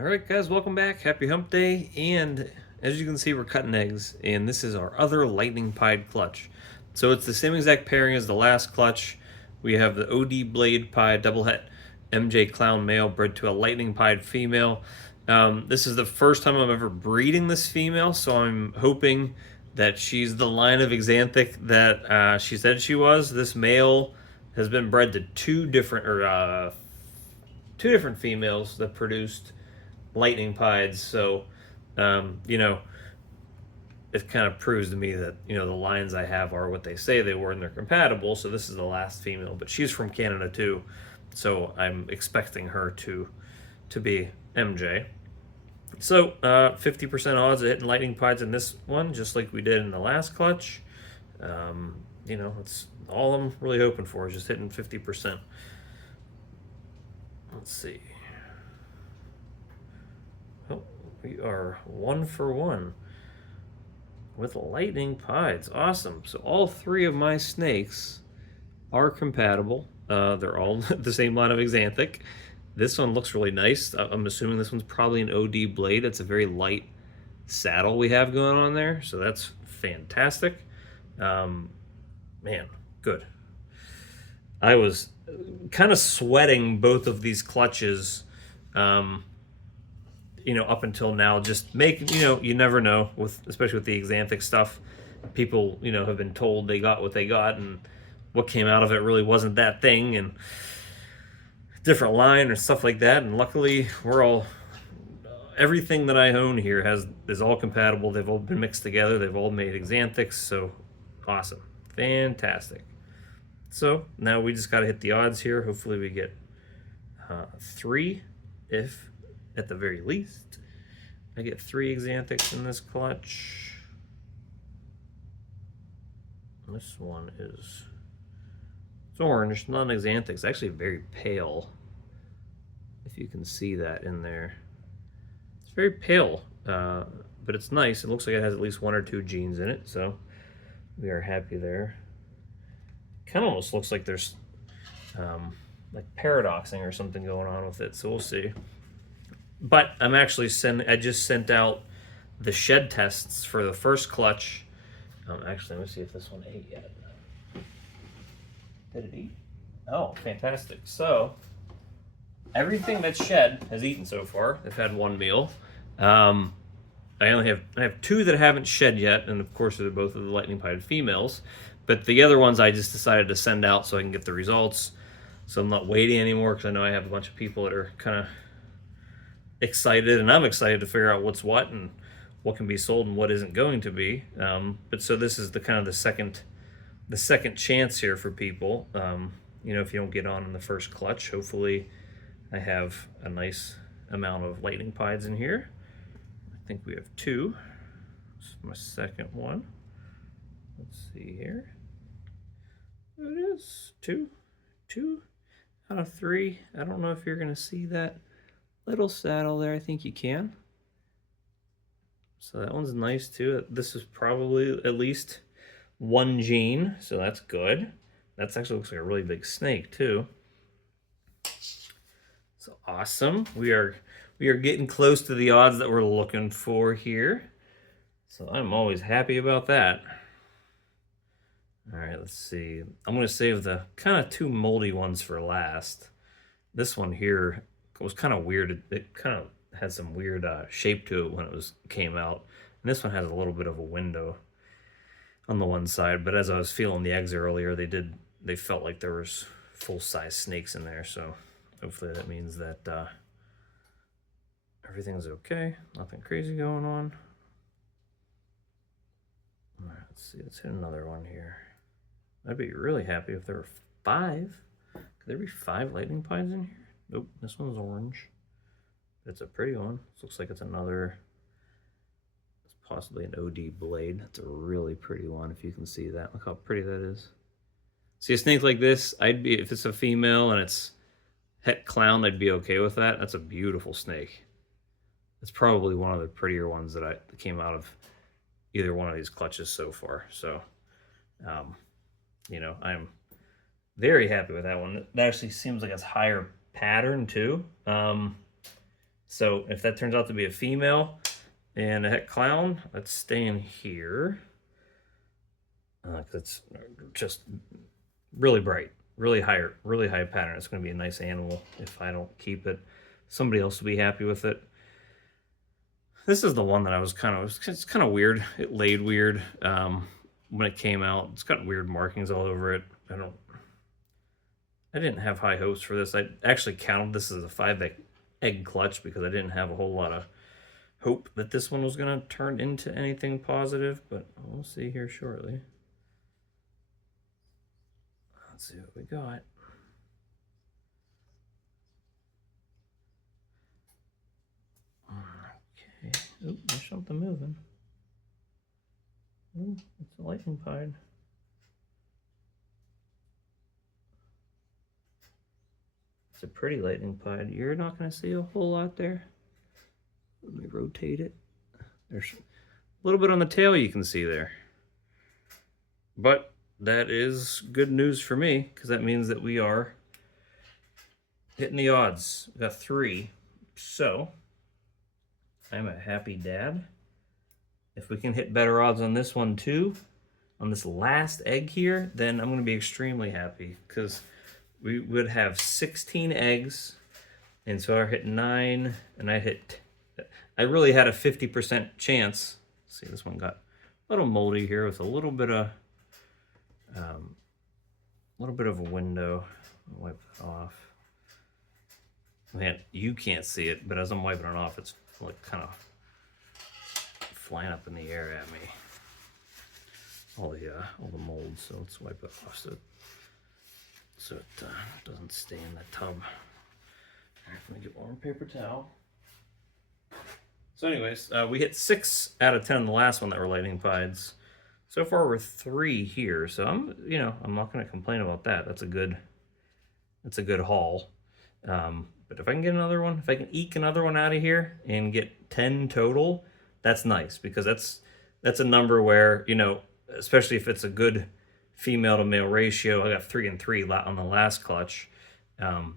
All right, guys, welcome back. Happy hump day. And as you can see, we're cutting eggs, and this is our other lightning pied clutch. So it's the same exact pairing as the last clutch. We have the OD blade pied double het MJ clown male bred to a lightning pied female. This is the first time I'm ever breeding this female, so I'm hoping that she's the line of Xanthic that she said she was. This male has been bred to two different females that produced lightning pieds. So, you know, it kind of proves to me that, the lines I have are what they say they were and they're compatible. So this is the last female, but she's from Canada too. So I'm expecting her to be MJ. So 50% odds of hitting lightning pieds in this one, just like we did in the last clutch. It's all I'm really hoping for is just hitting 50%. Let's see. Oh, we are 1 for 1 with lightning pieds. Awesome. So all three of my snakes are compatible. They're all the same line of Xanthic. This one looks really nice. I'm assuming this one's probably an OD blade. It's a very light saddle we have going on there, so that's fantastic. Man, good. I was kind of sweating both of these clutches, up until now. Just make, you never know, especially with the Xanthic stuff. People, have been told they got what they got, and what came out of it really wasn't that thing, and different line or stuff like that. And luckily, everything that I own here is all compatible. They've all been mixed together. They've all made Xanthics, so awesome, fantastic. So now we just got to hit the odds here. Hopefully we get 3, if at the very least. I get 3 Xanthics in this clutch. This one is orange, non-Xanthic. It's actually very pale, if you can see that in there. It's very pale, but it's nice. It looks like it has at least 1 or 2 genes in it, so we are happy there. Kind of almost looks like there's like paradoxing or something going on with it, so we'll see. But I just sent out the shed tests for the first clutch. Actually, let me see if this one ate yet. Did it eat? Oh, fantastic. So, everything that's shed has eaten so far. They've had 1 meal. I have 2 that haven't shed yet, and of course they're both of the lightning pied females. But the other ones I just decided to send out so I can get the results. So I'm not waiting anymore, because I know I have a bunch of people that are kind of excited, and I'm excited to figure out what's what and what can be sold and what isn't going to be. But so this is the second chance here for people. If you don't get on in the first clutch, hopefully I have a nice amount of lightning pieds in here. I think we have 2. This is my second one. Let's see here. It is 2 out of 3. I don't know if you're going to see that little saddle there. I think you can. So that one's nice too. This is probably at least 1 gene, so that's good. That actually looks like a really big snake too. So awesome. We are getting close to the odds that we're looking for here. So I'm always happy about that. All right, let's see. I'm going to save the kind of 2 moldy ones for last. This one here was kind of weird. It kind of had some weird shape to it when it came out. And this one has a little bit of a window on the one side. But as I was feeling the eggs earlier, they felt like there was full-size snakes in there. So hopefully that means that everything's okay. Nothing crazy going on. All right, let's see. Let's hit another one here. I'd be really happy if there were 5. Could there be 5 lightning pieds in here? Nope, this one's orange. It's a pretty one. It looks like it's possibly an OD blade. That's a really pretty one, if you can see that. Look how pretty that is. See, a snake like this, if it's a female and it's het clown, I'd be okay with that. That's a beautiful snake. It's probably one of the prettier ones that came out of either one of these clutches so far. So, I'm very happy with that one. It actually seems like it's higher pattern too. So if that turns out to be a female and a het clown, let's stay in here. Because it's just really bright, really high pattern. It's going to be a nice animal if I don't keep it. Somebody else will be happy with it. This is the one that I was it's kind of weird. It laid weird when it came out. It's got weird markings all over it. I didn't have high hopes for this. I actually counted this as a 5-egg clutch because I didn't have a whole lot of hope that this one was going to turn into anything positive, but we'll see here shortly. Let's see what we got. Okay. Oop, there's something moving. Ooh, it's a lightning pied. It's a pretty lightning pied. You're not going to see a whole lot there. Let me rotate it. There's a little bit on the tail you can see there. But that is good news for me because that means that we are hitting the odds. We got 3. So I'm a happy dad. If we can hit better odds on this one too, on this last egg here, then I'm going to be extremely happy because we would have 16 eggs. And so I hit 9 and I really had a 50% chance. See, this one got a little moldy here with a little bit of a window. I'll wipe that off. Man, you can't see it, but as I'm wiping it off, it's like kind of flying up in the air at me. All the mold. So let's wipe it off so it doesn't stay in the tub. All right, let me get one more paper towel. So anyways, we hit 6 out of 10 in the last one that were lightning pieds. So far we're 3 here, so I'm not going to complain about that. That's a good haul. But if I can get another one, if I can eke another one out of here and get 10 total, that's nice because that's a number where, especially if it's a good female to male ratio. I got 3 and 3 on the last clutch.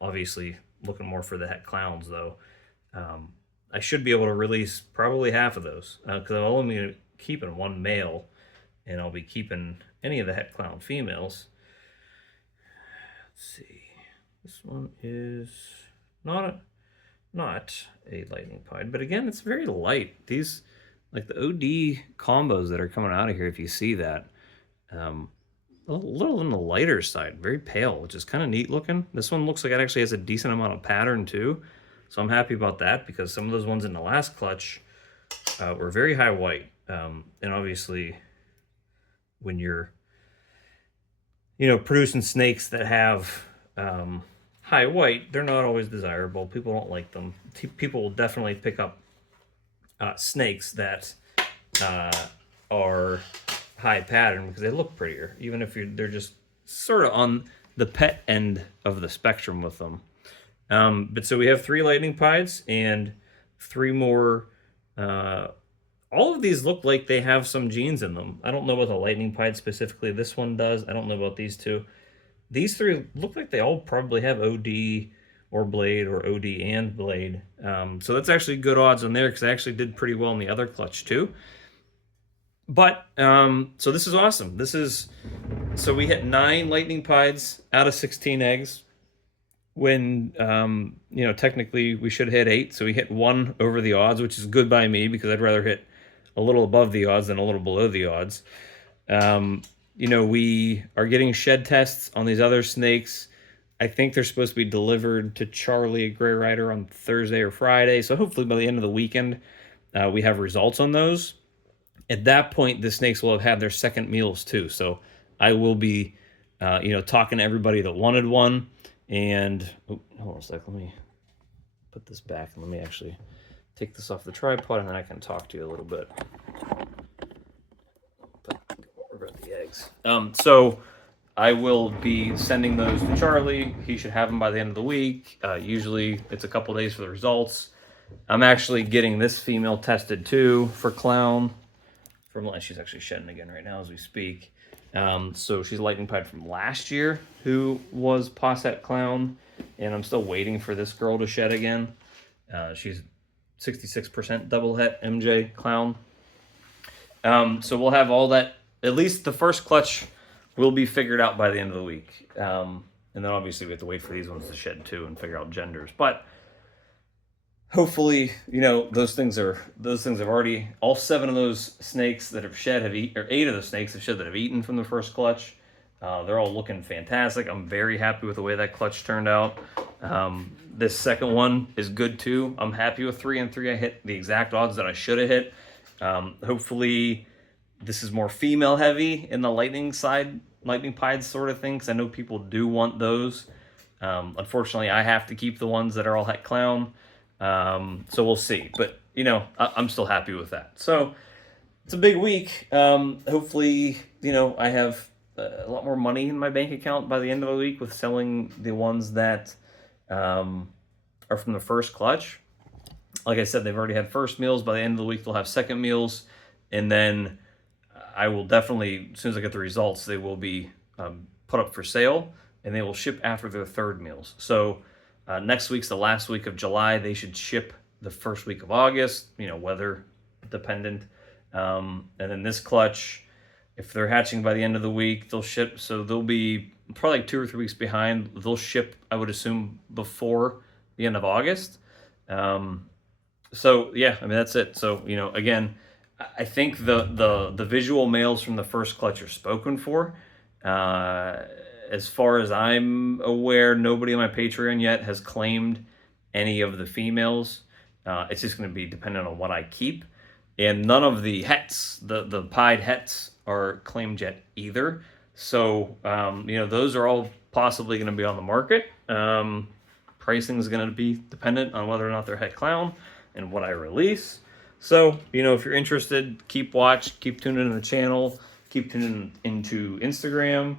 Obviously looking more for the het clowns though. I should be able to release probably half of those because I'm only keeping 1 male, and I'll be keeping any of the het clown females. Let's see. This one is not a lightning pied, but again, it's very light. These, like the OD combos that are coming out of here, if you see that, a little on the lighter side, very pale, which is kind of neat looking. This one looks like it actually has a decent amount of pattern too. So I'm happy about that because some of those ones in the last clutch were very high white. And obviously when you're, producing snakes that have high white, they're not always desirable. People don't like them. People will definitely pick up snakes that are high pattern because they look prettier, even if they're just sort of on the pet end of the spectrum with them. But so we have 3 lightning pieds and 3 more. All of these look like they have some genes in them. I don't know about the lightning pied specifically. This one does. I don't know about these 2. These 3 look like they all probably have OD or blade or OD and blade. So that's actually good odds on there because I actually did pretty well in the other clutch too. But so this is awesome. So we hit 9 lightning pieds out of 16 eggs when technically we should hit 8. So we hit 1 over the odds, which is good by me because I'd rather hit a little above the odds than a little below the odds. We are getting shed tests on these other snakes. I think they're supposed to be delivered to Charlie Gray Rider on Thursday or Friday. So hopefully by the end of the weekend, we have results on those. At that point, the snakes will have had their second meals too. So I will be, talking to everybody that wanted one. And hold on a sec. Let me put this back and let me actually take this off the tripod, and then I can talk to you a little bit. But what about the eggs? So I will be sending those to Charlie. He should have them by the end of the week. Usually it's a couple days for the results. I'm actually getting this female tested too for clown. She's actually shedding again right now as we speak. So she's lightning pied from last year, who was Posset clown, and I'm still waiting for this girl to shed again. She's 66% double het MJ clown. So we'll have all that. At least the first clutch will be figured out by the end of the week. And then obviously we have to wait for these ones to shed too and figure out genders. But hopefully, those things have already, all 7 of those snakes that have shed have eaten, or 8 of the snakes have shed that have eaten from the first clutch. They're all looking fantastic. I'm very happy with the way that clutch turned out. This second one is good too. I'm happy with 3 and 3. I hit the exact odds that I should have hit. Hopefully this is more female heavy in the lightning pieds sort of thing, because I know people do want those. Unfortunately, I have to keep the ones that are all het clown. So we'll see. But, I'm still happy with that. So it's a big week. Hopefully, I have a lot more money in my bank account by the end of the week with selling the ones that are from the first clutch. Like I said, they've already had first meals. By the end of the week, they'll have second meals. And then I will definitely, as soon as I get the results, they will be put up for sale. And they will ship after their third meals. So next week's the last week of July. They should ship the first week of August, weather dependent. And then this clutch, if they're hatching by the end of the week, they'll ship. So they'll be probably like 2 or 3 weeks behind. They'll ship, I would assume, before the end of August. So yeah, that's it. So, again, I think the visual males from the first clutch are spoken for. As far as I'm aware, nobody on my Patreon yet has claimed any of the females. It's just going to be dependent on what I keep. And none of the hets, the pied hets, are claimed yet either. So, those are all possibly going to be on the market. Pricing is going to be dependent on whether or not they're het clown and what I release. So, if you're interested, keep tuning in the channel, keep tuning into Instagram,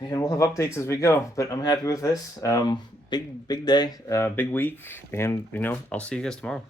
and we'll have updates as we go. But I'm happy with this. Big day, big week, and I'll see you guys tomorrow.